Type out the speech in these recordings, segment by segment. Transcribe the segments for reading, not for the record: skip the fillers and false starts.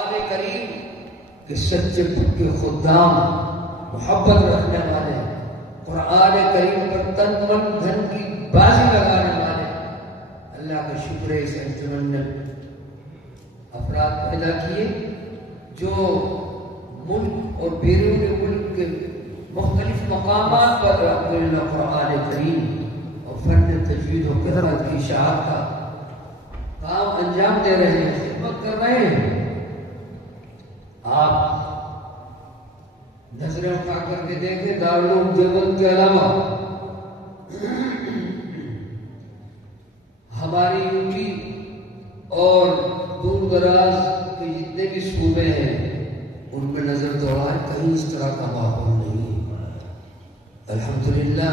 قرآن کریم کے سچے پکے خدام، محبت رکھنے والے، قرآن کریم پر تن من دھن کی بازی لگانے والے، اللہ کا شکر ہے اس انجمن نے افراد پیدا کیے جو ملک اور بیرون ملک کے مختلف مقامات پر الحمدللہ قرآن کریم اور فن تجوید و قرآن کی اشاعت کا کام انجام دے رہے ہیں، خدمت کر رہے ہیں۔ آپ نظریں اٹھا کر کے دیکھیں، دارالعلوم دیوبند کے علاوہ ہماری یوپی اور دور دراز کے جتنے بھی صوبے ہیں ان میں نظر دوڑائیں، کہیں اس طرح کا ماحول نہیں ہے۔ الحمدللہ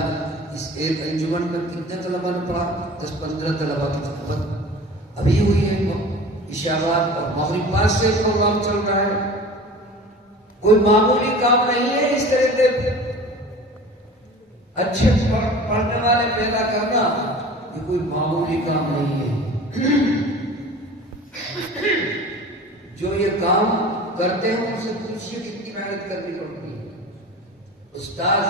اس ایک انجمن میں کتنے طلباء نے پڑھا؟ 10-15 طلباء کی خدمت ابھی ہوئی ہے۔ عشاءات اور مغرب بعد سے پروگرام چل رہا ہے۔ کوئی معمولی کام نہیں ہے اس طرح کے اچھے پڑھنے والے پیدا کرنا، یہ کوئی معمولی کام نہیں ہے۔ جو یہ کام کرتے ہیں ان سے پوچھئے کتنی محنت کرنی پڑتی ہے۔ استاد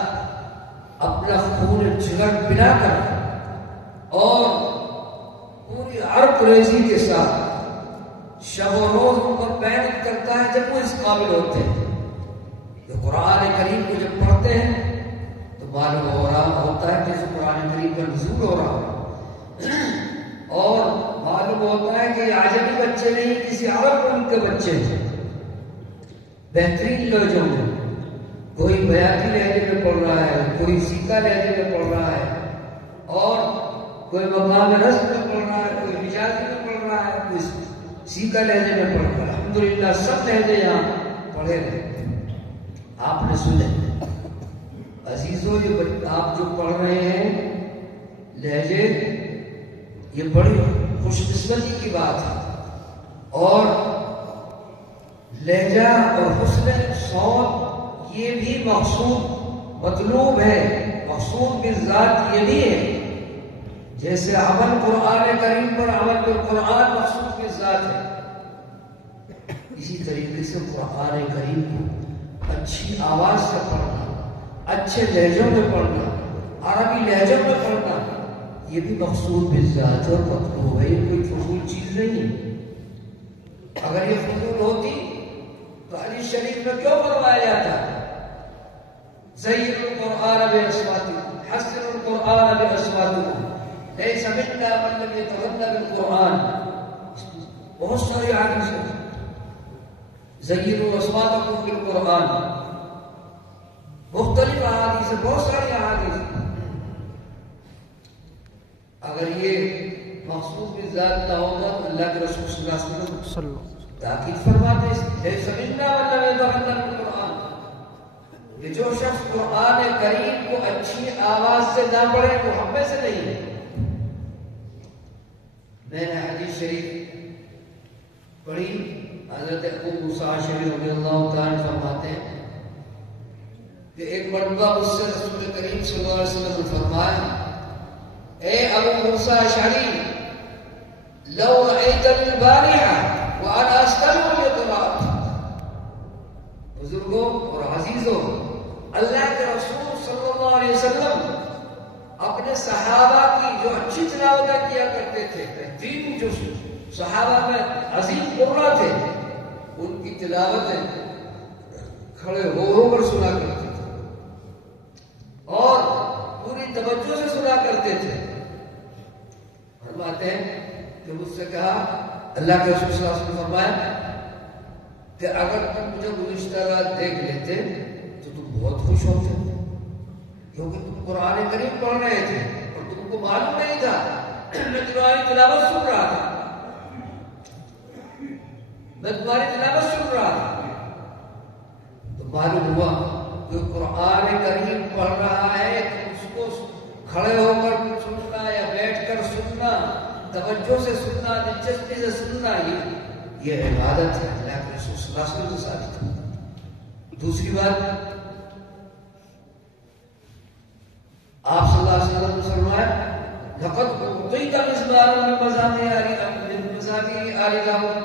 اپنا خون جگر پلا کر اور پوری عرق ریزی کے ساتھ شب و روز ان پر محنت کرتا ہے جب وہ اس قابل ہوتے ہیں۔ جو قرآن کریم کو جب پڑھتے ہیں تو معلوم ہو رہا ہوتا ہے کہ قرآن کریم کا نزول ہو رہا ہے، اور معلوم ہوتا ہے کہ یہ عجمی بچے نہیں، کسی عرب ملک کے بچے ہیں، بہترین لہجوں میں، کوئی بیاتی لہجے میں پڑھ رہا ہے، کوئی سیکا لہجے میں پڑھ رہا ہے، اور کوئی مقام رسم میں پڑھ رہا ہے، کوئی حجازی میں پڑھ رہا ہے، کوئی سیکا لہجے میں پڑھ رہا ہے۔ الحمدللہ سب لہجے یہاں پڑھے رہے۔ آپ نے سنے عزیزو، یہ آپ جو پڑھ رہے ہیں لہجے، یہ بڑی خوش قسمتی کی بات ہے، اور لہجہ اور حسن صوت یہ بھی مقصود مطلوب ہے، مقصود بالذات یہ بھی ہے۔ جیسے عمل قرآن کریم پر عمل بالقرآن مقصود بالذات ہے، اسی طریقے سے قرآن کریم کو اچھی آواز سے پڑھنا، اچھے لہجوں میں پڑھنا، عربی لہجوں میں پڑھنا، یہ بھی مقصود بالذات اور مطلوب ہے، یہ کوئی فضول چیز نہیں ہے۔ اگر یہ فضول ہوتی تو حدیث شریف میں کیوں فرمایا جاتا ہے زین القرآن باصواتکم، حسن القرآن باصواتکم، لیس منا من لم يتغنى بالقرآن۔ بہت ساری حدیث ہیں، زینوا اصواتکم بالقرآن، مختلف احادیث ہیں، بہت ساری احادیث۔ اگر یہ مقصود بالذات نہ ہوگا تو اللہ کے رسول صلی اللہ علیہ وسلم تاکید فرماتے ہیں سمجھنا من لم يتغنى بالقرآن، کہ جو شخص قرآن کریم کو اچھی آواز سے نہ پڑھے وہ ہم میں سے نہیں ہے۔ میں نے حدیث شریف پڑھی، حضرت ابو موسیٰ اشعری رضی اللہ تعالیٰ فرماتے ہیں کہ ایک مرتبہ مجھ سے رسول کریم صلی اللہ علیہ وسلم نے فرمایا، اے ابو موسیٰ اشعری، لو رأیتنی البارحہ وانا استمع لقراءت۔ بزرگوں اور عزیزوں، اللہ کے رسول صلی اللہ علیہ وسلم اپنے صحابہ کی جو اچھی تلاوتیں کیا کرتے تھے، بہترین جو صحابہ میں عظیم قرہ تھے، ان کی تلاوتیں کھڑے ہو کر سنا کرتے تھے اور پوری توجہ سے سنا کرتے تھے۔ فرماتے ہیں کہ مجھ سے کہا، اللہ کے رسول صلی اللہ علیہ وسلم فرمایا کہ اگر تم مجھے گزشتہ رات دیکھ لیتے تو تم بہت خوش ہوتے، کیونکہ تم قرآن کریم پڑھ رہے تھے اور تم کو معلوم نہیں تھا، میں تمہاری تلاوت سن رہا تھا، میں تمہاری تلاوت سن رہا تھا، تو معلوم ہوا کہ قرآن کریم پڑھ رہا ہے تو اس کو کھڑے ہو کر سننا یا بیٹھ کر سننا، توجہ سے سننا، دلچسپی سے سننا، یہ عبادت ہے، اللہ کے رسول صلی اللہ علیہ وسلم سے ثابت ہے۔ دوسری بات، آپ صلی اللہ علیہ وسلم نے فرمایا، لقد اعطيت مزمارا من مزامير آل داود،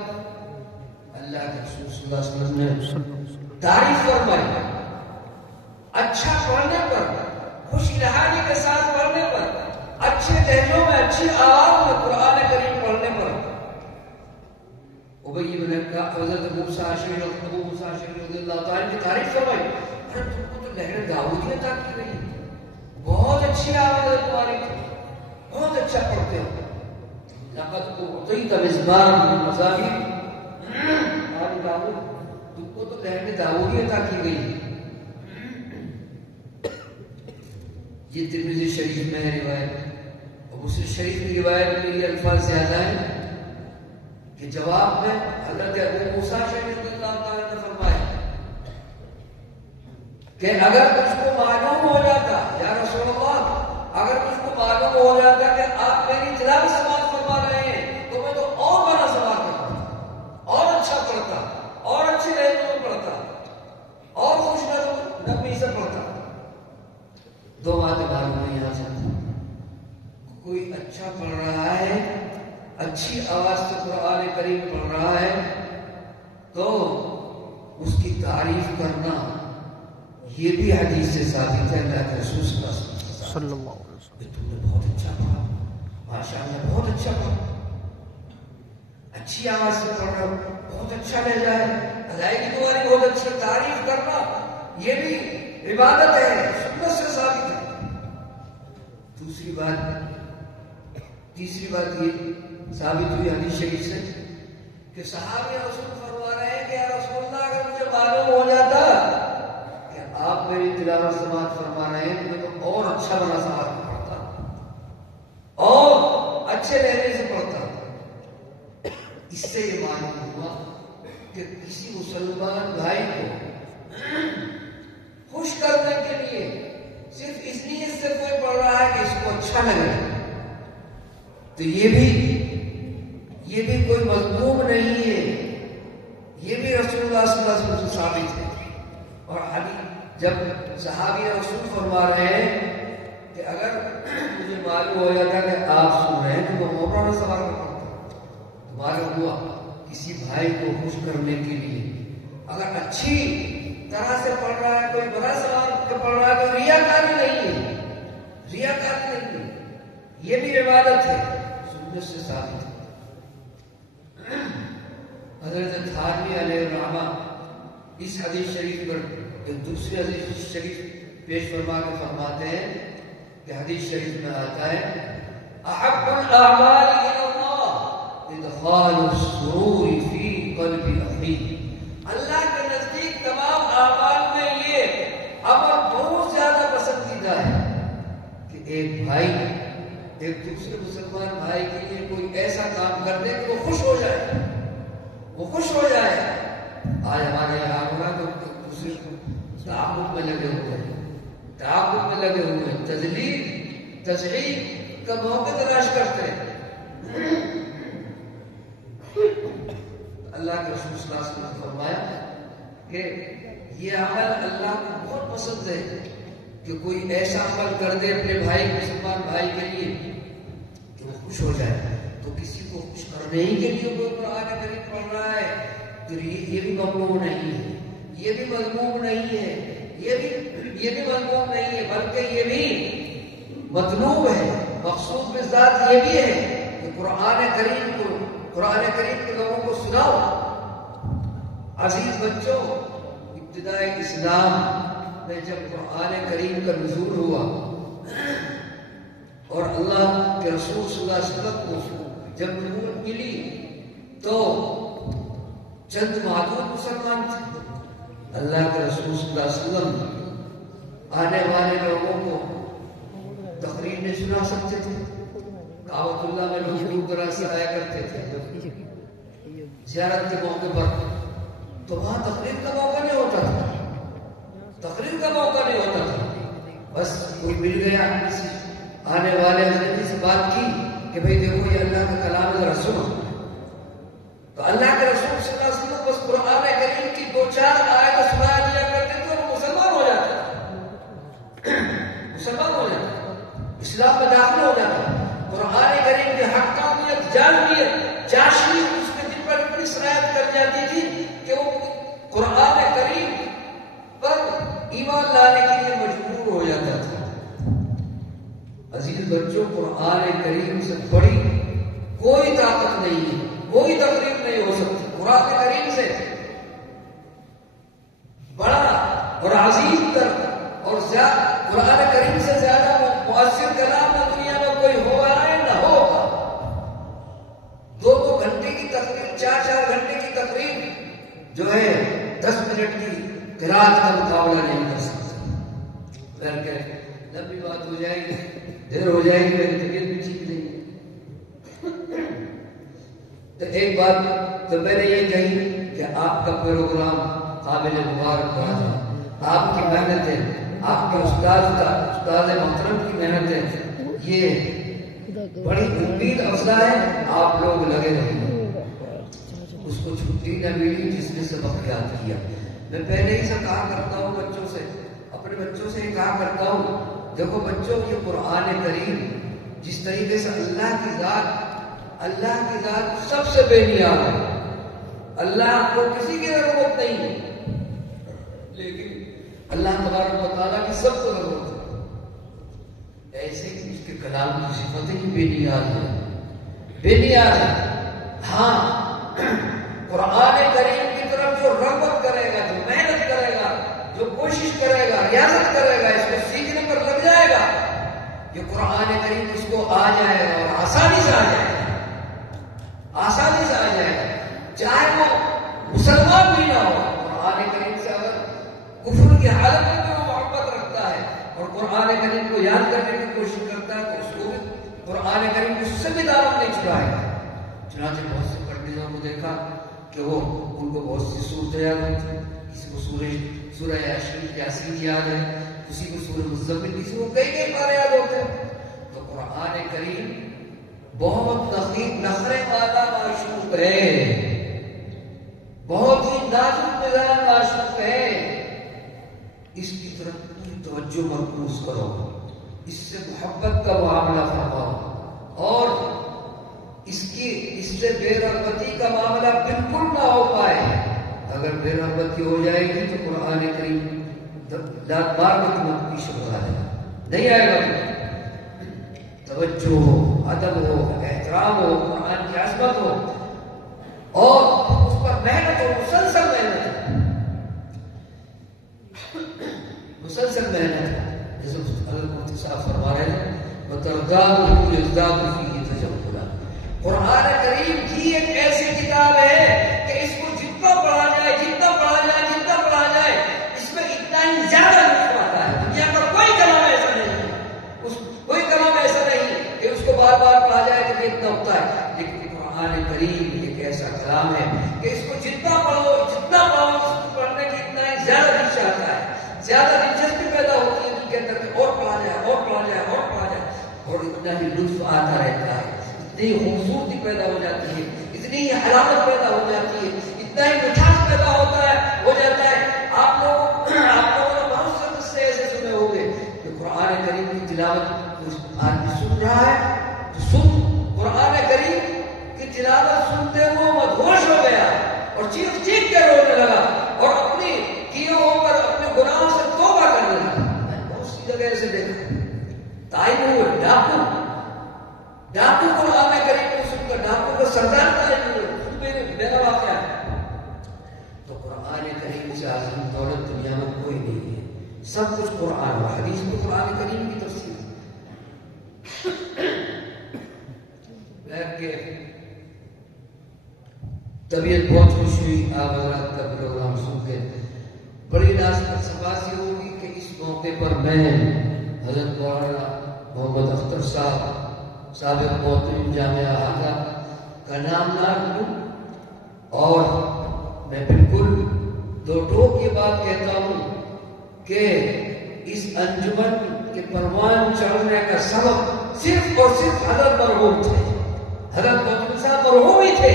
اللہ کے رسول صلی اللہ علیہ وسلم نے تعریف فرمائی اچھا پڑھنے پر، خوش لہانی کے ساتھ پڑھنے پر، اچھے لہجوں میں اچھی آواز میں قرآن کریم پڑھنے پر. ابی بن کعب حضرت موسیٰ اشعری رضی اللہ تعالیٰ کی تعریف فرمائی. ارے تم کو تو لہر داؤدی عطا کی گئی، بہت اچھی آواز ہے تمہاری، بہت اچھا پڑھتے ہو. لقد اعطیت مزمارا من مزامیر آل داؤد، تم کو تو لہر داؤدی عطا کی گئی. یہ ترمذی شریف میں ہے روایت، اور مسلم شریف کی روایت میں یہ الفاظ زیادہ ہیں کہ جواب میں حضرت ابو موسیٰ اشعری رضی اللہ تعالیٰ نے فرمایا کہ اگر مجھ کو معلوم ہو جاتا یا رسول اللہ، اگر مجھ کو معلوم ہو جاتا کہ آپ میری تلاوت سماعت فرما رہے ہیں تو میں تو اور بڑا سماعت کرتا، اور اچھا پڑھتا، اور اچھے لہجے میں پڑھتا، اور خوش نغمے سے پڑھتا. دو باتیں معلوم نہیں یہاں سے. کوئی اچھا پڑھ رہا ہے، اچھی آواز سے قرآن کریم پڑھ رہا ہے تو اس کی تعریف کرنا یہ بھی حدیث سے ثابت ہے. اللہ کے رسول صلی اللہ علیہ وسلم تم نے بہت اچھا پڑھا، ماشاء اللہ بہت اچھا پڑھا، اچھی آواز سے پڑھ رہا، بہت اچھا لہجہ ہے، ادائیگی تمہاری بہت اچھی. تعریف کرنا یہ بھی عبادت ہے، سنت سے ثابت ہے. تیسری بات یہ ثابت ہوئی حدیث شریف سے کہ صحابہ رسول فرما رہے ہیں کہ یا رسول اللہ اگر مجھے معلوم ہو جاتا کہ آپ میری تلاوت سماعت فرما رہے ہیں تو میں تو اور اچھا بنا سماعت پڑھتا اور اچھے لہجے سے پڑھتا. اس سے یہ معلوم ہوا کہ کسی مسلمان بھائی کو خوش کرنے کے لیے صرف اس لیے اس سے کوئی پڑھ رہا ہے کہ اس کو اچھا لگے تو یہ بھی کوئی مذموم نہیں ہے، یہ بھی رسول اللہ صلی اللہ علیہ وسلم سے ثابت ہے. اور جب صحابی رسول فرما رہے ہیں کہ اگر مجھے معلوم ہو جاتا کہ آپ سن رہے ہیں تو میں مولانا سوال میں پڑھتا. تمہارا ہوا کسی بھائی کو خوش کرنے کے لیے اگر اچھی طرح سے پڑھ رہا ہے، کوئی بڑا سوال پڑھ رہا ہے تو ریاکاری نہیں ہے، ریاکاری نہیں ہے، یہ بھی عبادت ہے، سنت سے ثابت ہے. حضرت تھانوی علیہ الرحمہ اس حدیث شریف پر ایک دوسری حدیث شریف پیش فرما کے فرماتے ہیں کہ حدیث شریف میں آتا ہے احب الاعمال الى اللہ ادخال السرور فی قلب اخی. اللہ کے نزدیک تمام اعمال میں یہ عمل بہت زیادہ پسندیدہ ہے کہ ایک بھائی ایک دوسرے مسلمان بھائی کے لیے کوئی ایسا کام کر دے کہ وہ خوش ہو جائے، وہ خوش ہو جائے. آج ہمارے یہاں ہونا تو دوسرے کو تعاقب میں لگے ہوئے ہیں، تعاقب میں لگے ہوئے ہیں، تذلیل تضحیق کا موقع تلاش کرتے ہیں. اللہ کے رسول صلی اللہ علیہ وسلم نے فرمایا کہ یہ عمل اللہ کو بہت پسند ہے کہ کوئی ایسا عمل کر دے اپنے بھائی مسلمان بھائی کے لیے کہ وہ خوش ہو جائے. تو کسی کو خوش کرنے ہی کے لیے کوئی قرآن کریم پڑھ رہا ہے تو یہ بھی ممنوع نہیں ہے، یہ بھی مذموم نہیں ہے، یہ بھی مذموم نہیں ہے، بلکہ یہ بھی مطلوب ہے. مقصود بذات یہ بھی ہے کہ قرآن کریم کے لوگوں کو سناؤ. عزیز بچوں، ابتدائی اسلام میں جب قرآن کریم کا نزول ہوا اور اللہ کے رسول صلی اللہ علیہ وسلم کو جب نبوت ملی تو چند معدود مسلمان تھے. اللہ کے رسول صلی اللہ علیہ وسلم آنے والے لوگوں کو تقریر نہیں سنا سکتے تھے. کعبۃ اللہ میں لوگ دور دراز سے آیا کرتے تھے زیارت کے موقع پر، تو وہاں تقریر کا موقع نہیں ہوتا تھا، تقریر کا موقع نہیں ہوتا تھا. بس کوئی مل گیا کسی آنے والے حضرت سے بات کی کہ بھئی دیکھو یہ اللہ کا کلام ذرا سنو. تو اللہ کے رسول صلی اللہ علیہ وسلم بس قرآن کریم کی 2-4 آیتیں سنا دیا کرتے تھے اور مسلمان ہو جاتے، مسلمان ہو جاتے، اسلام میں داخل ہو جاتا. قرآن کریم کی حقانیت، جانبیت، چاشنی اس کے دل پر اتنی سرایت کر جاتی تھی قرآن کریم سے بڑی کوئی طاقت نہیں ہے، کوئی تقریب نہیں ہو سکتی۔ قرآن کریم سے بڑا اور عظیم تر اور قرآن کریم سے زیادہ مؤثر کلام نہ دنیا میں کوئی ہوا ہے نہ ہوگا۔ 2 گھنٹے کی تقریر، 4 گھنٹے کی تقریر جو ہے 10 منٹ کی قرات کا مقابلہ نہیں کر سکتا۔ لمبی بات ہو جائے گی، دیر ہو جائے گی، میری طبیعت بھی ٹھیک نہیں ہے۔ تو ایک بات تو میں نے یہ کہی کہ آپ کا پروگرام قابل مبارک رہا تھا، آپ کی محنتیں، آپ کے استاد محترم کی محنتیں یہ بڑی امید افزا ہے۔ آپ لوگ لگے رہے، اس کو چھٹی نہ ملی جس نے سبق یاد کیا۔ میں پہلے ہی سے کہا کرتا ہوں بچوں سے، اپنے بچوں سے یہ کہا کرتا ہوں، دیکھو بچوں یہ قرآن کریم جس طریقے سے اللہ کی ذات سب سے بے نیاز ہے، اللہ کو کسی کی ضرورت نہیں ہے، لیکن اللہ تبارک و تعالیٰ کی سب کو ضرورت ہے۔ ایسے ہی اس کے کلام کی صفتیں ہی بے نیاز ہے، بے نیاز ہے۔ ہاں قرآن کریم کی طرف جو رغبت کرے گا، جو محنت کرے گا، جو کوشش کرے گا، ریاضت کرے گا، اس کو سیکھنے پر لگ جائے گا، یہ قرآن کریم اس کو آ جائے گا اور آسانی سے آ جائے گا، آسانی سے آ جائے گا، چاہے وہ مسلمان بھی نہ ہو۔ قرآن کریم سے اگر کفر کی حالت میں بھی وہ محبت رکھتا ہے اور قرآن کریم کو یاد کرنے کی کوشش کرتا ہے تو اس کو بھی قرآن کریم اس سے بھی دعوت نہیں چھڑائے گا۔ چنانچہ بہت سے پنڈتوں کو دیکھا کہ وہ ان کو بہت سی صورتیں یاد ہوتی، کسی کو سورہ یاسین یاد ہے، کسی کو سورہ مزمل، کسی کو کئی بار یاد ہوتے ہیں۔ تو قرآن کریم بہت نخرے والا معشوق ہے، بہت ہی نازک مزاج معشوق ہے، اس کی طرف پوری توجہ مرکوز کرو، اس سے محبت کا معاملہ فرماؤ اور اس سے بے رغبتی کا معاملہ بالکل نہ ہو پائے۔ اگر بے رغبتی ہو جائے گی تو قرآن کریم داد بار میں تمہیں پیچھے بڑھا دے گا، نہیں آئے گا۔ توجہ ہو، ادب ہو، احترام ہو، قرآن کی عظمت ہو اور اس پر محنت ہو، مسلسل محنت، مسلسل محنت۔ جیسے حضرت مفتی صاحب فرما رہے ہیں وَتَرْدَادُ يَزْدَادُ فِيهِ تَجَمُّلًا۔ قرآن کریم ہی ایک ایسی کتاب ہے کہ اس کو جتنا پڑھا جائے، جتنا پڑھا جائے، جتنا پڑھا جائے، اس میں اتنا ہی زیادہ لطف آتا ہے۔ دنیا پر کوئی کلام ایسا نہیں ہے، کوئی کلام ایسا نہیں کہ اس کو بار بار پڑھا جائے تو اتنا ہوتا ہے، لیکن قرآن کریم ایک ایسا کلام ہے کہ اس کو جتنا پڑھو، جتنا پڑھو، اس کو پڑھنے کی اتنا ہی زیادہ دل چاہتا ہے، زیادہ دلچسپی پیدا ہوتی ہے دل کے اندر کہ اور پڑھا جائے، اور پڑھا جائے، اور پڑھا جائے، اور اتنا ہی لطف آتا رہتا ہے، اتنی خوبصورتی پیدا ہو جاتی ہے، اتنی ہی حلاوت پیدا ہو جاتی ہے، اتنا ہی مٹھاس پیدا ہو جاتا ہے۔ آپ لوگوں نے بہت سے قصے ایسے سنے ہوں گے کہ قرآن کریم کی تلاوت آدمی سن رہا ہے تو قرآن کریم کی تلاوت سنتے ہوئے مدہوش ہو گیا اور چیخ کے رونے لگا اور اپنی کیے پر اپنے گناہوں سے توبہ کرنے لگا۔ میں نے بہت سی جگہ سے دیکھا، تائب ہوئے ڈاکو قرآن کریم کو سن کر، ڈاکو کا سردار تائب ہوئے، میرا واقعہ ہے۔ تو قرآن کریم سے عظیم دولت دنیا میں کوئی نہیں ہے، سب کچھ قرآن و حدیث میں قرآن کریم کی تفسیر بیٹھ کے طبیعت بہت خوش ہوئی آپ حضرات کا پروگرام سن کے، بڑی ناز سباسی ہوگی کہ اس موقع پر میں حضرت مولانا محمد اختر صاحب سابق محترم جامعہ آغا کا نام نہ لوں اور میں بالکل دو ٹوک یہ بات کہتا ہوں کہ اس انجمن کے پروان چڑھنے کا سبب صرف اور صرف حضرت مرحوم تھے، حضرت محترم صاحب مرحوم ہی تھے۔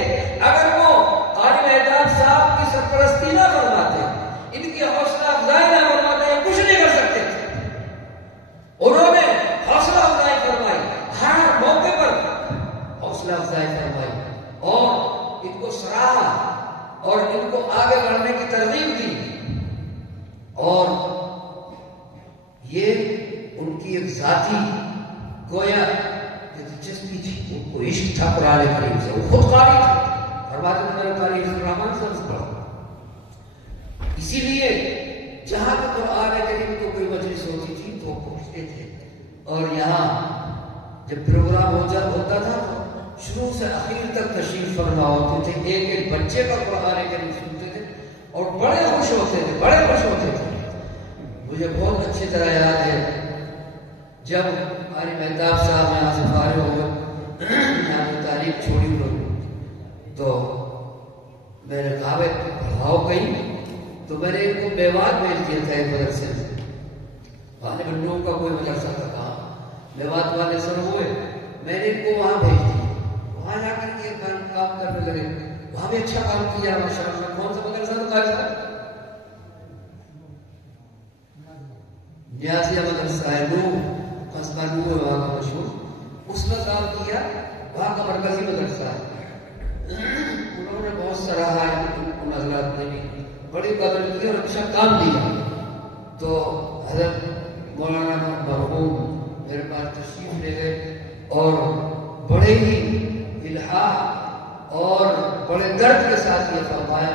اگر وہ قاری اعتاب صاحب کی سرپرستی نہ فرماتے، ان کی حوصلہ افزائی نہ فرماتے، کچھ نہیں کر سکتے تھے۔ انہوں نے حوصلہ افزائی فرمائی، ہر موقع پر حوصلہ افزائی فرمائی اور ان کو سراہا اور ان کو آگے بڑھنے کی ترغیب دی، اور یہ ان کی ایک ذاتی گویا دلچسپی تھی، ان کو عشق تھا قرآن کریم سے، وہ خود قاری تھے، فرماتے ہیں میرا قاری عبد الرحمن سے پڑھا. اسی لیے جہاں بھی قرآن کریم کو کوئی مجلس ہوتی تھی تو وہ پہنچتے تھے. اور یہاں جب پروگرام ہوتا تھا شروع سے آخر تک تشریف فرما ہوتے تھے. ایک ایک بچے کا قرآن کریم سنتے تھے اور بڑے خوش ہوتے تھے، بڑے خوش ہوتے تھے. مجھے بہت اچھی طرح یاد ہے جب قاری مہتاب صاحب یہاں سے فارغ ہو گئے، یہاں سے تعلیم چھوڑی ہوئی، تو میں نے کہا پڑھاؤ کہیں، تو میں نے ان کو میوات بھیج دیا تھا ایک مدرسے سے. والے بندوں کا کوئی مدرسہ تھا، کہا میوات والے سر ہوئے، میں نے ان کو وہاں بھیج دیا. وہاں جا کر کے کام کرنے لگے، وہاں بھی اچھا کام کیا ماشاء اللہ. کون سا مدرسہ تھا؟ نیازیہ مدرسہ ہے، قصبہ نو ہے وہاں کا مشہور، اس میں کام کیا. وہاں کا مرکزی مدرسہ ہے. انہوں نے بہت سراہا ہے، ان حضرات نے بھی بڑی قدر کی اور اچھا کام دیا. تو حضرت مولانا مرحوم میرے پاس تشریف لے گئے اور بڑے ہی الہام اور بڑے درد کے ساتھ یہ فرمایا.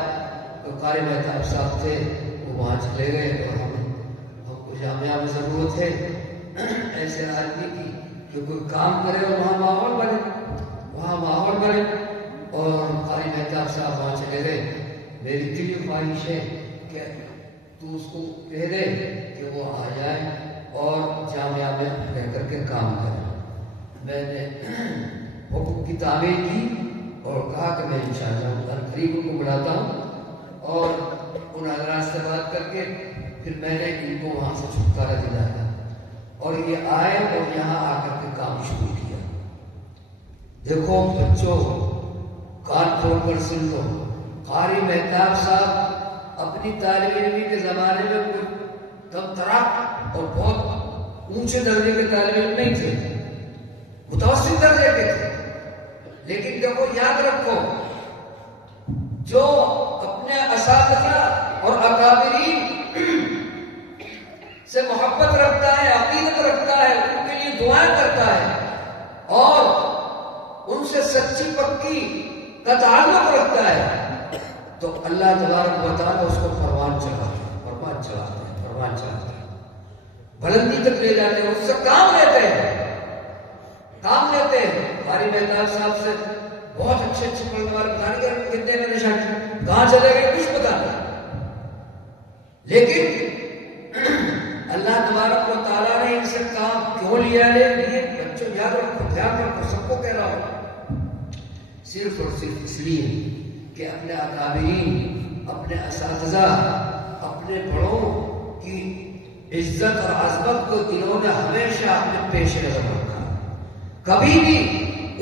تو قاری مہتاب صاحب تھے، وہ وہاں چلے گئے اور ہم کو جامعہ میں ضرورت ہے ایسے آدمی کی کہ کوئی کام کرے اور وہاں ماحول بنے. اور قاری مہتاب صاحب وہاں چلے گئے. میری دلی خواہش ہے کہ تو اس کو کہہ دے کہ وہ آ جائے اور جامعہ میں رہ کر کے کام کرے. میں نے حکم کی تعمیر کی اور کہا کہ میں انشاءاللہ قریب ان کو بلاتا ہوں، اور ان حضرات سے بات کر کے پھر میں نے ان کو وہاں سے چھٹکارا دلایا اور یہ آئے اور یہاں آ کر کے کام شروع کیا. دیکھو بچوں، کان کھول کر سن لو، قاری مہتاب صاحب اپنی طالب علمی کے زمانے میں کوئی کم تراک اور بہت اونچے درجے کے طالب علم نہیں تھے، متوسط درجے کے تھے. لیکن دیکھو یاد رکھو، جو اپنے اساتذہ اور اکابرین سے محبت رکھتا ہے، عقیدت رکھتا ہے، ان کے لیے دعائیں کرتا ہے اور ان سے سچی پکی کا تعلق رکھتا ہے، تو اللہ تبارک و تعالیٰ اس کو پروان چڑھاتا ہے، بلندی تک لے جاتے ہیں، اس سے کام لیتے ہیں. قاری مہتاب صاحب سے بہت اچھے پڑھنے والے بتانے کے کتنے میں نشان کہاں چلے گئے کچھ پتا نہیں، لیکن اللہ تبارک و تعالیٰ نے ان سے کام کیوں لیا ہے؟ بچوں یاد رکھو، دھیان رکھو، سب کو کہہ رہا ہوں، صرف اور صرف اس لیے کہ اپنے اکابرین، اپنے اساتذہ، اپنے بڑوں کی عزت اور عظمت کو انہوں نے ہمیشہ اپنے پیش نظر رکھا. کبھی بھی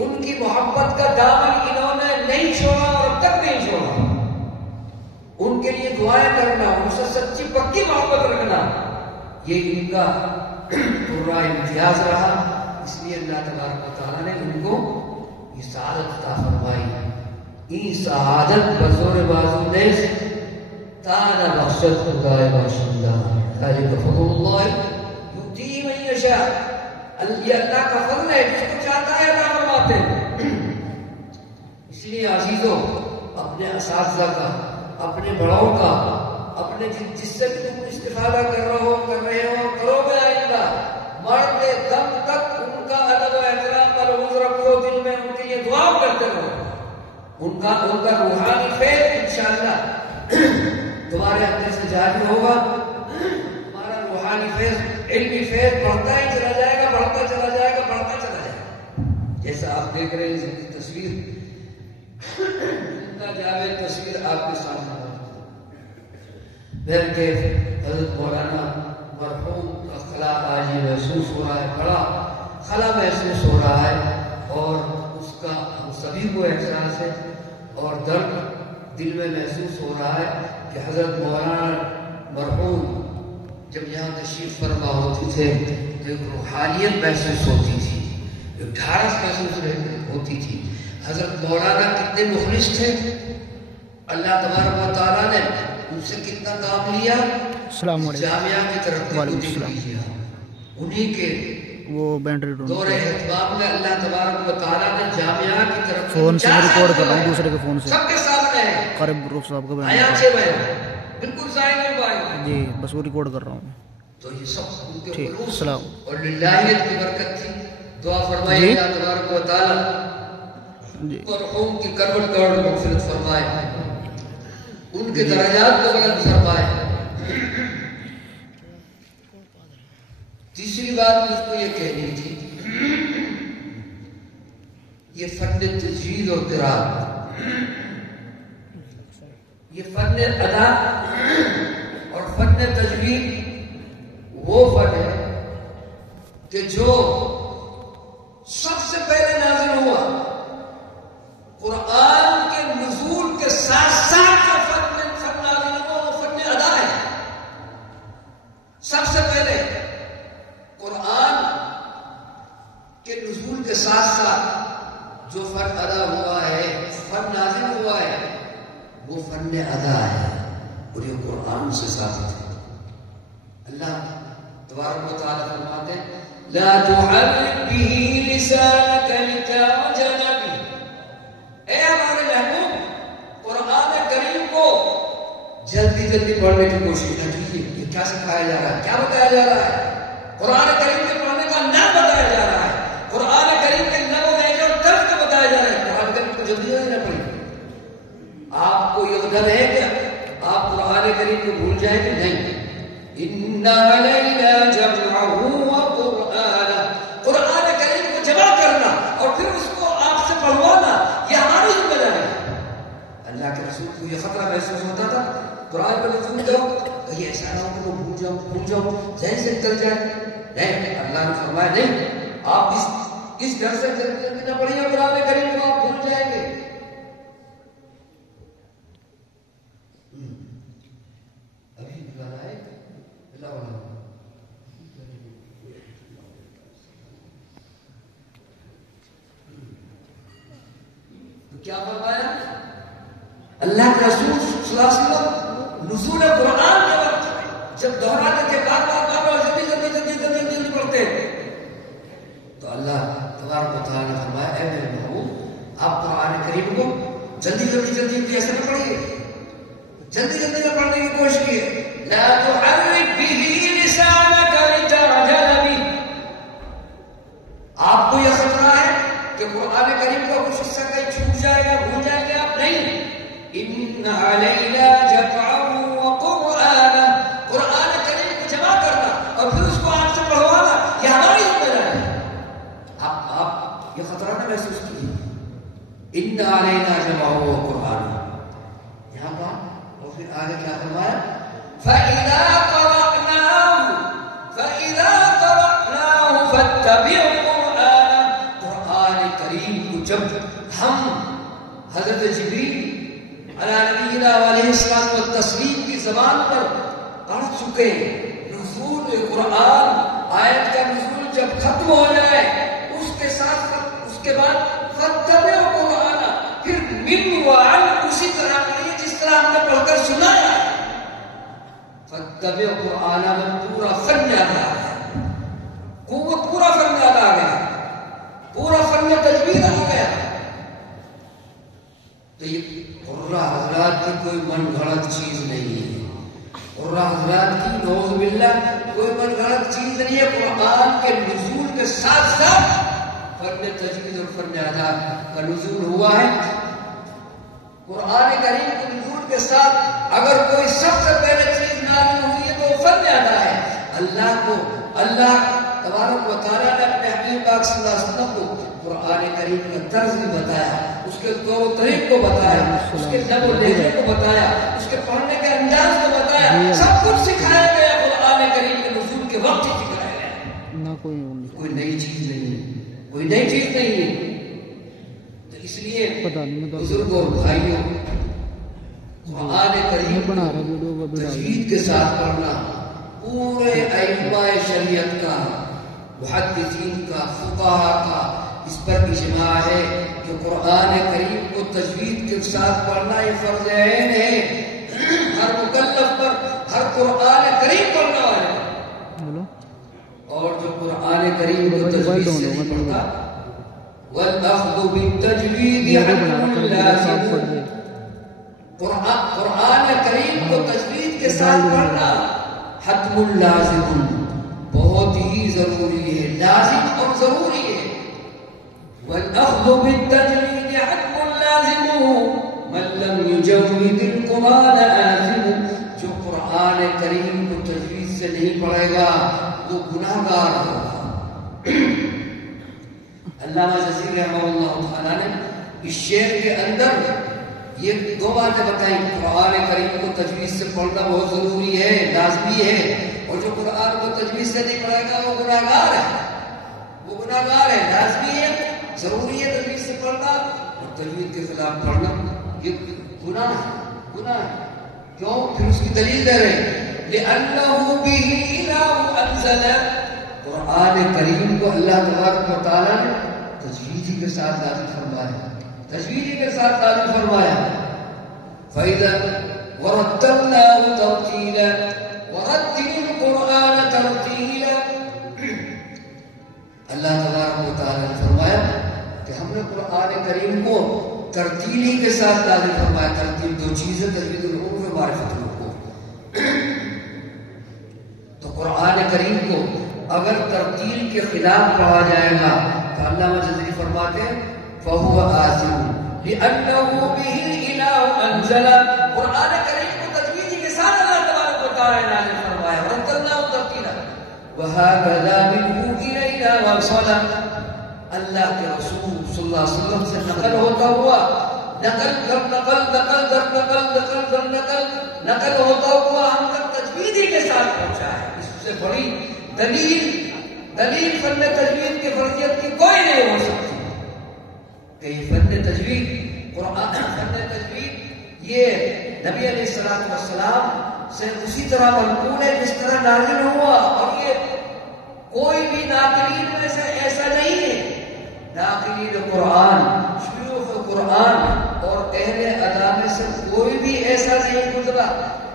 ان کی محبت کا دامن انہوں نے نہیں چھوڑا اور اب تک نہیں چھوڑا. ان کے لیے دعائیں کرنا، ان سے سچی پکی محبت رکھنا، یہ ان کا پورا امتیاز رہا. اس لیے اللہ تبارک و تعالیٰ نے ان کو یہ سعادت عطا فرمائی. این سعادت بزور بازو نیز تانا بخشت خدای بخشندہ ذالک فضل اللہ یؤتی من یشاء. یہ اللہ کا فضل ہے، جس کو چاہتا ہے عطا فرماتے ہیں. اس لیے عزیزوں، اپنے اساتذہ کا، اپنے بڑوں کا، اپنے جس سے بھی تم استفادہ کر رہے ہو کرو گے. آئندہ مرتے دم تک ان کا ادب و احترام ملحوظ رکھو دل میں، ان کے لیے دعا کرتے رہو. ان کا روحانی فیض انشاءاللہ تمہارے اندر سے جاری ہوگا. تمہارا روحانی فیض، علمی فیض بڑھتا ہی چلا جائے گا، بڑھتا چلا جائے گا. جیسا آپ دیکھ رہے ہیں تصویر، اتنا جاوید تصویر آپ کے سامنے پھر کے حضرت مولانا مرحوم کا خلا آج یہ محسوس ہو رہا ہے، بڑا خلا محسوس ہو رہا ہے، اور اس کا ہم سبھی کو احساس ہے اور درد دل میں محسوس ہو رہا ہے کہ حضرت مولانا مرحوم جب یہاں تشریف فرما ہوتے تھے تو ایک روحانیت محسوس ہوتی تھی، ایک ڈھارس محسوس ہوتی تھی. حضرت مولانا کتنے مخلص تھے، اللہ تبارک و تعالیٰ نے ان سے کتنا کام لیا. جامعہ کی طرف انہی کے وہ بیٹری دور اہتمام میں اللہ تبارک و تعالیٰ نے جامعہ کی طرف فون سے میں ریکارڈ کر رہا ہوں دوسرے کے فون سے. سب کے سامنے ہے قریب روف صاحب کا بیان آیات سے بیان بالکل ظاہر ہو پائے جی بس وہ ریکارڈ کر رہا ہوں. تو یہ سب ان کے ٹھیک خلوص السلام. اور للہیت کی برکت تھی. دعا فرمائے جی اللہ تبارک و تعالیٰ جی مرحوم کی کروٹ توڑ مغفرت فرمائے, ان کے درجات کو بلند فرمائے. تیسری بات مجھ کو یہ کہنی تھی, یہ فن تجوید اور قرات, یہ فن ادا اور فن تجوید وہ فن ہے کہ جو سب سے پہلے نازل ہوا قرآن کے نزول کے ساتھ ساتھ جو فن نازل ہوا وہ فن ادا ہے. سب سے پہلے قرآن کے نزول کے ساتھ ساتھ جو فن ادا ہوا ہے, فن نازل ہوا ہے, وہ فن ادا ہے اور یہ قرآن سے ثابت ہے. اللہ تبارک و تعالیٰ فرماتے ہیں لا تحرک به لسانك لتعجل به. اے ہمارے محبوب قرآن کریم کو جلدی جلدی پڑھنے کی کوشش نہ کیجیے. یہ کیا سکھایا جا رہا ہے, کیا بتایا جا رہا ہے؟ قرآن کریم کے پڑھنے کا نام بتایا جا رہا ہے, قرآن کریم کے نام و نہج اور طرز کا بتایا جا رہا ہے. قرآن کریم کو جلدی جلدی نہ پڑھیے. آپ کو یہ ڈر ہے کہ آپ قرآن کریم کو بھول جائیں گے؟ نہیں. ان علینا جمعہ وقرآن, قرآن کریم کو جمع کرنا اور پھر اس کو آپ سے پڑھوانا یہ ہماری ذمہ داری ہے. اللہ کے رسول کو یہ خطرہ محسوس ہوتا تھا قرآن پر نزول کرو کہیں ایسا نہ ہو کہ وہ بھول جاؤ ذہن سے نکل جائے. نہیں, اللہ نے فرمایا نہیں, آپ اس ڈر سے نہ پڑھیے قرآن کریم کو, آپ بھول جائیں گے. ابھی بلانا ہے تو کیا فرمایا اللہ کے رسول صلی اللہ علیہ وسلم نزول قرآن کے وقت جب دہراتے تھے بار بار جلدی پڑھتے تو اللہ تبارک و تعالیٰ نے فرمایا اے میرے محبوب آپ قرآن کریم کو جلدی ایسے نہ پڑھیے, جلدی نہ پڑھنے کی کوشش کیے. لا تحرک به لسانك لتعجل به. آپ کو یہ خطرہ ہے کہ قرآن کریم کا کچھ حصہ کہیں چھوٹ جائے گا, بھول جائیں گے آپ؟ نہیں. ان علینا جمعہ وقرآن, قرآن کریم کو جمع کرنا اور پھر اس کو آپ سے پڑھوانا یہ ہماری ذمہ داری ہے. آپ یہ خطرہ نہ محسوس کیجیے. ان علینا جمعہ وقرآن, یہاں پر اور پھر آگے کیا فرمایا فَإِذَا قَرَأْنَاهُ فَاتَّبِعْ قُرْآنَهُ. قرآن کریم کو جب ہم حضرت جبریل علیہ نبینا علیہ السلام والتسلیم کی زبان پر پڑھ چکے, نزول قرآن آیت کا نزول جب ختم ہو جائے اس کے ساتھ اس کے بعد فَاتَّبِعْ قُرْآنَهُ, پھر من وعن اسی طرح پڑھیے جس طرح ہم نے پڑھ کر سنایا. فَاتَّبِعْ قُرْآنَهُ میں پورا فن ادا ہے, پورا فن ادا آ گیا, پورا فن تجوید آ گیا. تو یہ قرہ حضرات کی کوئی من گھڑت چیز نہیں ہے, قرہ حضرات کی نعوذ باللہ کوئی من گھڑت چیز نہیں ہے. قرآن کے نزول کے ساتھ ساتھ فن تجوید اور فن ادا کا نزول ہوا ہے. قرآن کریم کے نزول کے ساتھ اگر کوئی سب سے پہلے چیز نازل ہوئی ہے تو وہ فن ادا ہے. اللہ تبارک و تعالیٰ نے اپنے حبیب پاک صلی اللہ علیہ وسلم کو قرآن کریم کا طرز بھی بتایا, اس کے طور و طریق کو بتایا, اس کے لب و لہجے کو بتایا, اس کے پڑھنے کے انداز کو بتایا, سب کچھ سکھایا گیا. قرآن کریم کے نزول کے وقت ہی سکھایا گیا, کوئی نئی چیز نہیں ہے, کوئی نئی چیز نہیں ہے. تو اس لیے بزرگوں بھائیوں قرآن کریم تجوید کے ساتھ پڑھنا پورے ائمہ شریعت کا, محدثین کا, فقہا کا اس پر اجماع ہے کہ قرآن کریم کو تجوید کے ساتھ پڑھنا یہ فرض عین ہے ہر مکلف پر, ہر قرآن کریم پڑھنا ہے. اور جو قرآن کریم کو تجوید سے نہیں پڑھتا. والأخذ بالتجوید حتم لازم. قرآن کریم کو تجوید کے ساتھ پڑھنا حتم لازم، بہت ہی ضروری ہے، لازم اور ضروری ہے. والأخذ بالتجوید حتم لازم من لم يجود القرآن آثم. جو قرآن کریم کو تجوید سے نہیں پڑھے گا وہ گناہگار ہوگا. علامہ جزیر رحمہ اللہ تعالیٰ نے اس شعر کے اندر یہ دو باتیں بتائیں. قرآن کریم کو تجوید سے پڑھنا بہت ضروری ہے، لازمی ہے، اور جو قرآن کو تجوید سے نہیں پڑھے گا وہ گناہگار ہے. وہ گناہگار ہے، لازمی ہے، ضروری ہے تجوید سے پڑھنا، اور تجوید کے خلاف پڑھنا یہ گناہ ہے. گناہ ہے کیوں؟ پھر اس کی دلیل دے رہے ہیں لِأَنَّهُ بِهِ الْإِلَهُ أَنزَلَ. قرآن کریم کو اللہ تبارک و تعالیٰ نے تجویدی کے ساتھ نازل فرمایا، تجویدی کے ساتھ نازل فرمایا. فَإِذَا وَرَتَّلْنَاهُ تَرْتِيلًا وَرَتِّلِ الْقُرْآنَ تَرْتِيلًا. اللہ تبارک و تعالیٰ نے فرمایا کہ ہم نے قرآن کریم کو ترتیلی کے ساتھ نازل فرمایا. ترتیل دو چیزیں، تجوید الحروف و معرفت الحروف. تو قرآن کریم کو اگر ترتیل کے خلاف پڑھا جائے گا تو علامہ جزری فرماتے ہیں فَهُوَ آثِمٌ لِأَنَّهُ بِهِ الْإِلَهُ أَنزَلَ. قرآن کریم کو تجوید کے ساتھ اللہ تبارک و تعالیٰ نے نازل فرمایا. وَرَتَّلْنَاهُ تَرْتِيلًا وَهَكَذَا مِنْهُ إِلَيْنَا وَصَلَ. اللہ کے رسول صلی اللہ علیہ وسلم سے نقل ہوتا ہوا، نقل در نقل، نقل در نقل، نقل در نقل، نقل ہوتا ہوا ہم تک تجویدی کے ساتھ پہنچا ہے. اس سے بڑی دلیل فن تجوید کی فرضیت کی کوئی نہیں ہو سکتی کہ یہ فن تجوید، قرآن فن تجوید یہ نبی علیہ السلام سے اسی طرح منقول ہے جس طرح نازل ہوا. اور یہ کوئی بھی ناقلین میں سے ایسا نہیں ہے. ناقلین قرآن، شیوخ قرآن اور اہل ادا میں سے کوئی بھی ایسا نہیں گزرا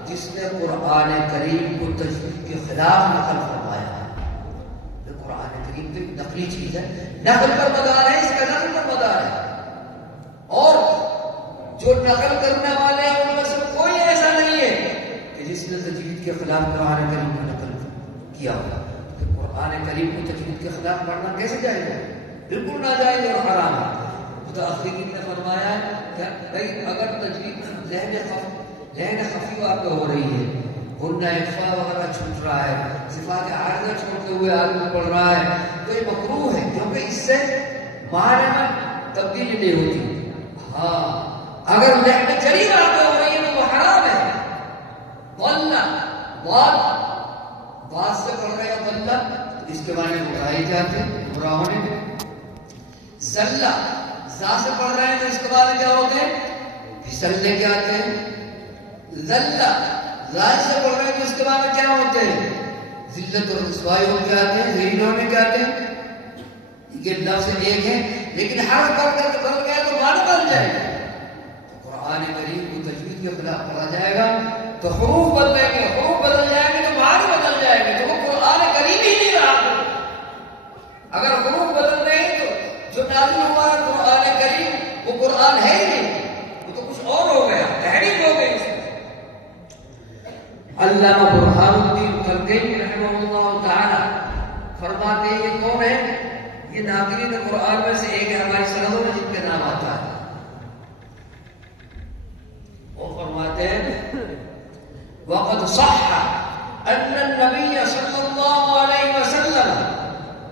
جس نے قرآن کریم کو تجوید کے خلاف نقل فرمایا. قرآن کریم تو ایک نقلی چیز ہے، نقل پر مدار ہے، اس کا نقل پر مدار ہے. اور جو نقل کرنے والے ہیں ان میں سے کوئی ایسا نہیں ہے کہ جس نے تجوید کے خلاف قرآن کریم کو نقل کیا ہو. قرآن کریم کو تجوید کے خلاف پڑھنا کیسے جائے گا؟ بالکل ناجائز اور حرام ہے. متأخرین نے فرمایا کہ اگر تجوید لہن خفی واقع ہو رہی ہے، غنہ اخفا وغیرہ چھوٹ رہا ہے، صفات عارضہ چھوڑتے ہوئے آدمی پڑھ رہا ہے تو یہ مکروہ ہے، کیونکہ اس سے معنی میں تبدیلی نہیں ہوتی. ہاں اگر لہن جلی واقع ہو رہی ہے تو وہ حرام ہے. غنہ بات سے پڑھ رہے ہیں غنہ تو اس کے معنی برائی جاتے ہیں، برا ہونے میں. زلہ زا سے پڑھ رہے ہیں تو اس کے بعد کیا ہوتے ہیں؟ پھسلنے کے آتے ہیں. ذلہ زائد سے پڑھ رہے ہیں تو اس کے بعد کیا ہوتے ہیں؟ ذلت اور رسوائی ہو کے آتے ہیں، ذلیل ہونے کے آتے ہیں. یہ لفظ ایک ہے لیکن ہر پڑھ کر کے بدل گیا تو معنی بدل جائے گا. تو قرآن کریم کو تجوید کے خلاف پڑھا جائے گا تو حروف بدلیں گے، حروف بدل جائیں گے تو معنی بدل جائے گے، تو وہ قرآن کریم ہی نہیں رہا. اگر حروف بدل رہے ہیں تو جو نازل ہوا ہے قرآن کریم وہ قرآن ہے ہی نہیں، وہ تو کچھ اور ہو گیا، تحریف ہو گئی. علامہ برہان الدین کلکینی رحمہ اللہ تعالی فرماتے ہیں یہ کون ہے؟ یہ ناقلین قرآن میں سے ایک ہے ہماری سندوں میں جن کے نام آتا ہے. وہ فرماتے ہیں وقد صح ان النبي صلی اللہ علیہ وسلم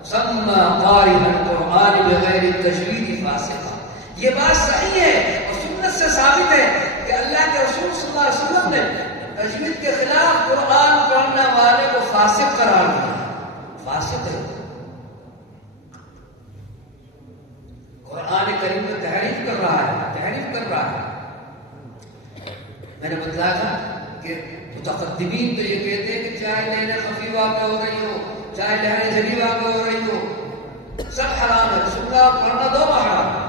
سمى قارئ القرآن بغیر التجوید فاسقا. یہ بات صحیح ہے اور سنت سے ثابت ہے کہ اللہ کے رسول صلی اللہ علیہ وسلم نے تجوید کے خلاف قرآن پڑھنے والے کو فاسق قرار دیا. فاسق ہے، قرآن کریم میں تحریف کر رہا ہے، تحریف کر رہا ہے. میں نے بتایا تھا کہ متقدمین تو یہ کہتے ہیں کہ چاہے لہن خفی واقع ہو رہی ہو چاہے لہن جلی واقع ہو رہی ہو سب حرام ہے. سننا پڑھنا دونوں حرام ہے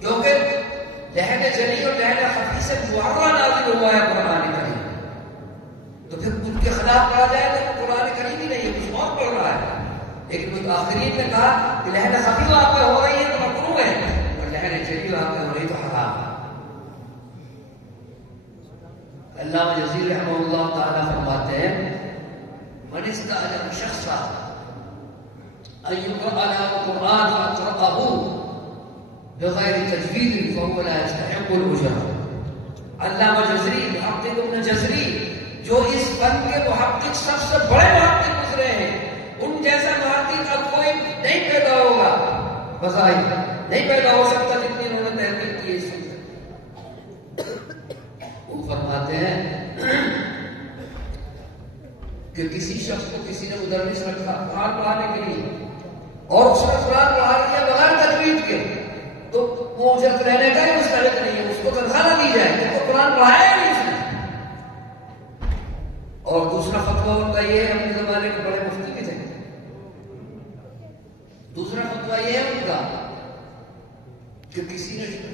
کیونکہ لہن جلی اور لہن خفی سے معاوضہ نازل ہوا ہے قرآن کریم. تو پھر ان کے خلاف پڑھا جائے تو قرآن کریم ہی نہیں ہے، کچھ اور پڑھ رہا ہے. لیکن متاخرین نے کہا کہ لہر خفی واقع ہو رہی ہے تو مکروہ ہے، اور لہر جلی واقع ہو رہی تو حرام ہے۔ علامہ جزیر رحمہ اللہ تعالیٰ فرماتے ہیں من استأجر شخصا ان يقرأ له القرآن فأقرأه بغیر تجوید فهو لا يستحق الأجر۔ علامہ جزری، محقق ابن جزری جو اس فن کے محقق سب سے بڑے محقق گزرے ہیں، ان جیسا محقق اب کوئی نہیں پیدا ہوگا، بظاہر نہیں پیدا ہو سکتا جتنی انہوں نے تحقیق کی اس فن سے۔ وہ فرماتے ہیں کہ کسی شخص کو کسی نے مدرس رکھا قرآن پڑھانے کے لیے، اور اس نے قرآن پڑھا دیا بغیر تجوید کے، تو وہ اجرت لینے کا ہی مستحق نہیں ہے، اس کو تنخواہ نہ دی جائے کیونکہ قرآن پڑھایا نہیں اس نے۔ اور دوسرا فتویٰ ان کا یہ ہے، اپنے زمانے کے بڑے مفتی بھی تھے، دوسرا فتویٰ یہ ہے ان کا کہ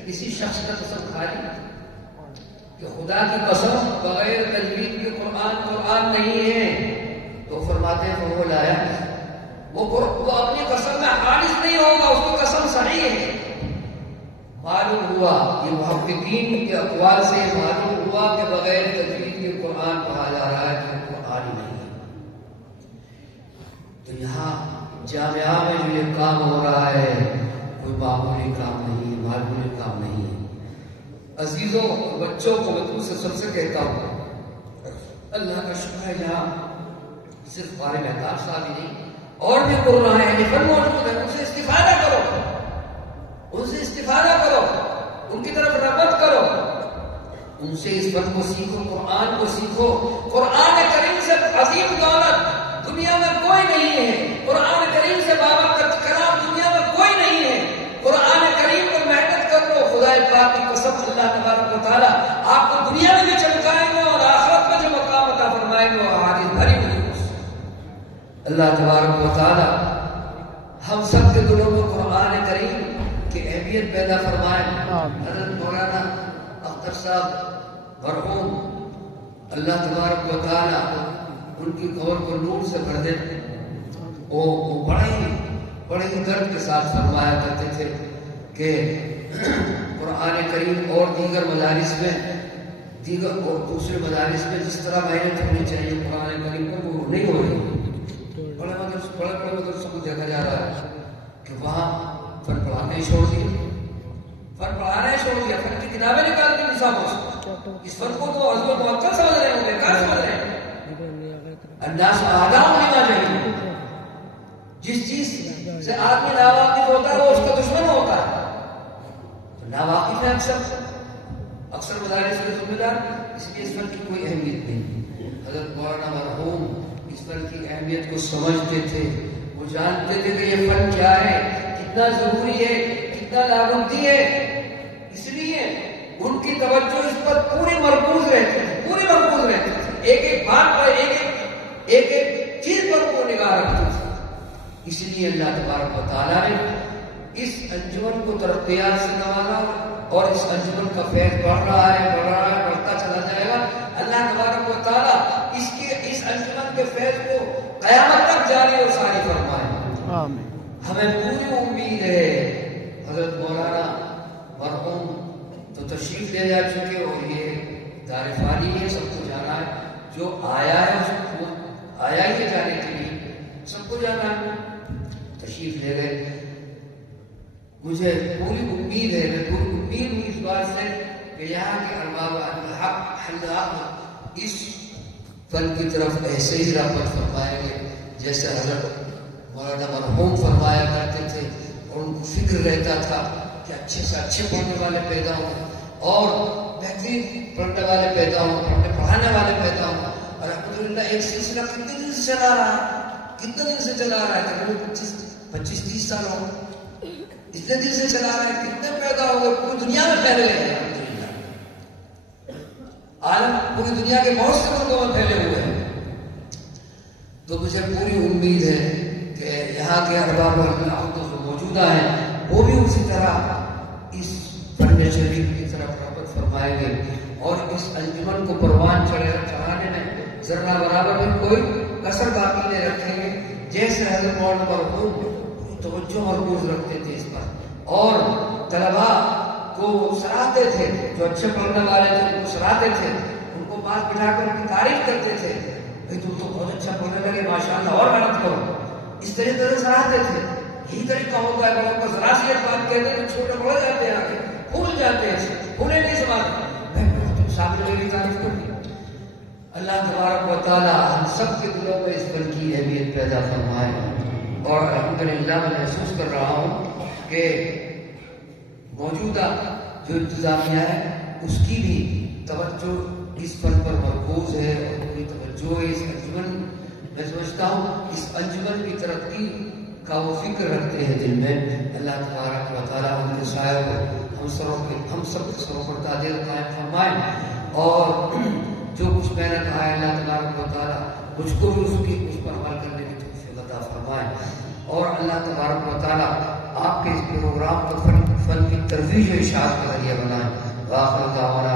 کسی شخص نے قسم کھا لی کہ خدا کی قسم بغیر تجوید کے قرآن نہیں ہے، تو فرماتے ہیں وہ لایا وہ اپنی قسم میں خالص نہیں ہوگا، اس کی قسم صحیح ہے۔ معلوم ہوا یہ محققین کے اقوال سے معلوم ہوا کہ بغیر تجوید کے قرآن پڑھا جا رہا ہے، کہ قرآن ہی نہیں ہے۔ تو یہاں جامعہ میں جو یہ کام ہو رہا ہے کوئی معمولی کام نہیں ہے، معمولی کام نہیں ہے۔ عزیزوں، بچوں کو میں تم سے سب سے کہتا ہوں، اللہ کا شکر ہے یہاں صرف قاری مہتاب صاحب ہی نہیں اور بھی قرآن ہے، فن موجود ہے، ان سے استفادہ کرو، ان سے استفادہ کرو، ان کی طرف رغبت کرو، ان سے اس فن کو سیکھو، قرآن کو سیکھو۔ قرآن کریم سے عظیم دولت دنیا میں کوئی نہیں ہے، قرآن کریم سے بابرکت کلام دنیا میں کوئی نہیں ہے۔ قرآن کریم پر محنت کر لو، خدا پاک کی قسم اللہ تبارک و تعالیٰ آپ کو دنیا میں بھی چمکائیں گے اور آخرت میں جو مقام عطا فرمائیں گے وہ احادیث بھری ہوئی ہے۔ اللہ تبارک و تعالیٰ ہم سب کے دلوں میں قرآن کریم کی اہمیت پیدا فرمائے۔ حضرت مولانا اختر صاحب مرحوم، اللہ تبارک و تعالیٰ ان کی قبر کو نور سے بھر دے، وہ بڑے ہی درد کے ساتھ فرمایا کرتے تھے کہ قرآن کریم اور دیگر مدارس میں اور دوسرے مدارس میں جس طرح محنت ہونی چاہیے قرآن کریم پر وہ نہیں ہو رہی۔ بڑے مدرسوں کو دیکھا جا رہا ہے کہ وہاں فن پڑھانا ہی چھوڑ دیا، فن کی کتابیں نکال دی نصابوں سے۔ اس فن کو تو عزم معطل سمجھ رہے ہیں، بیکار سمجھ رہے ہیں۔ الناس اعداء لما جہلوا، جس چیز سے آدمی ناواقف ہوتا ہے وہ اس کا دشمن ہوتا ہے۔ تو ناواقف ہے اکثر مدارس کے ذمہ دار، اس لیے اس فن کی کوئی اہمیت نہیں۔ حضرت مولانا مرحوم اس فن کی اہمیت کو سمجھتے تھے، وہ جانتے تھے کہ یہ فن کیا ہے، کتنا ضروری ہے، کتنا لاگتی ہے، اس لیے ان کی توجہ اس پر پوری مرکوز رہتی تھی، ایک ایک بات پر ایک چیز پر وہ نگاہ رکھتی تھی۔ اس لیے اللہ تبارک و تعالیٰ نے اس انجمن کو ترقیات سے نوازا، اور اس انجمن کا فیض بڑھ رہا ہے، بڑھتا چلا جائے گا۔ اللہ تبارک و تعالیٰ اس انجمن کے فیض کو قیامت تک جاری اور ساری فرمائے۔ آمین۔ ہمیں پوری امید ہے، حضرت مولانا مرحوم تو تشریف لے جا چکے اور یہ دار فانی ہے، سب کو جانا ہے، جو آیا ہے اس کو آیا ہی جانے کے لیے سب کو جانا ہے، تشریف لے گئے۔ مجھے پوری امید ہے، میں پوری امید ہوں اس بات سے کہ یہاں کے ارباب الحق حلال اس فن کی طرف ایسے ہی رغبت فرمائیں گے جیسے حضرت مولانا مرحوم فرمایا کرتے تھے، اور ان کو فکر رہتا تھا کہ اچھے سے اچھے پڑھنے والے پیدا ہوں اور بہترین پڑھنے والے پیدا ہوں، پڑھانے والے پیدا ہوں۔ الحمدللہ ایک سلسلہ کتنے دن سے چلا رہا ہے، تقریباً 25-30 سال ہو، اتنے دن سے چلا رہا ہے، کتنے پیدا ہو گئے، پوری دنیا میں پھیلے ہیں، الحمدللہ عالم پوری دنیا کے بہت سے ملکوں میں پھیلے ہوئے ہیں۔ تو مجھے پوری امید ہے کہ یہاں کے ارباب جو موجودہ ہیں وہ بھی اسی طرح اس فن شریف کی طرف رغبت فرمائیں گے، اور اس انجمن کو پروان چڑھانے میں ذرہ برابر میں کوئی کسر باقی نہیں رکھیں گے، جیسے حضرت مولانا مرحوم توجہ مرکوز رکھتے تھے اس پر، اور طلبا کو سراہتے تھے، جو اچھے پڑھنے والے تھے ان کو سراہتے تھے، ان کو پاس بٹھا کر ان کی تعریف کرتے تھے، بھائی تم تو بہت اچھا پڑھنے لگے، ماشاءاللہ اور محنت کرو، اس طریقے سے سراہتے تھے۔ یہی طریقہ ہوتا ہے، بڑوں کو ذرا سی ایک بات کہتے ہیں چھوٹے بڑھ جاتے ہیں، آگے بھول جاتے ہیں، بھولے نہیں سمجھتے، تم سامنے میری تعریف کر دی۔ اللہ تبارک و تعالی ہم سب کے دلوں میں اس پر کی اہمیت پیدا فرمائے، اور الحمدللہ میں محسوس کر رہا ہوں کہ موجودہ جو انتظامیہ ہے اس کی بھی توجہ اس فن پر مرکوز ہے، اور پوری توجہ اس انجمن، میں سمجھتا ہوں اس انجمن کی ترقی کا وہ فکر رکھتے ہیں دل میں۔ اللہ تبارک و تعالیٰ ان کے سایہ کو ہم سب کے سروں پر تعدیل قائم فرمائے، اور جو کچھ محنت آئے اللہ تبارک و تعالیٰ مجھ کو بھی اس پر عمل کرنے کی توفیق عطا فرمائے، اور اللہ تبارک و تعالیٰ آپ کے اس پروگرام کو فن کی ترویج و اشاعت کا ذریعہ بنائے۔ وآخر دعوانا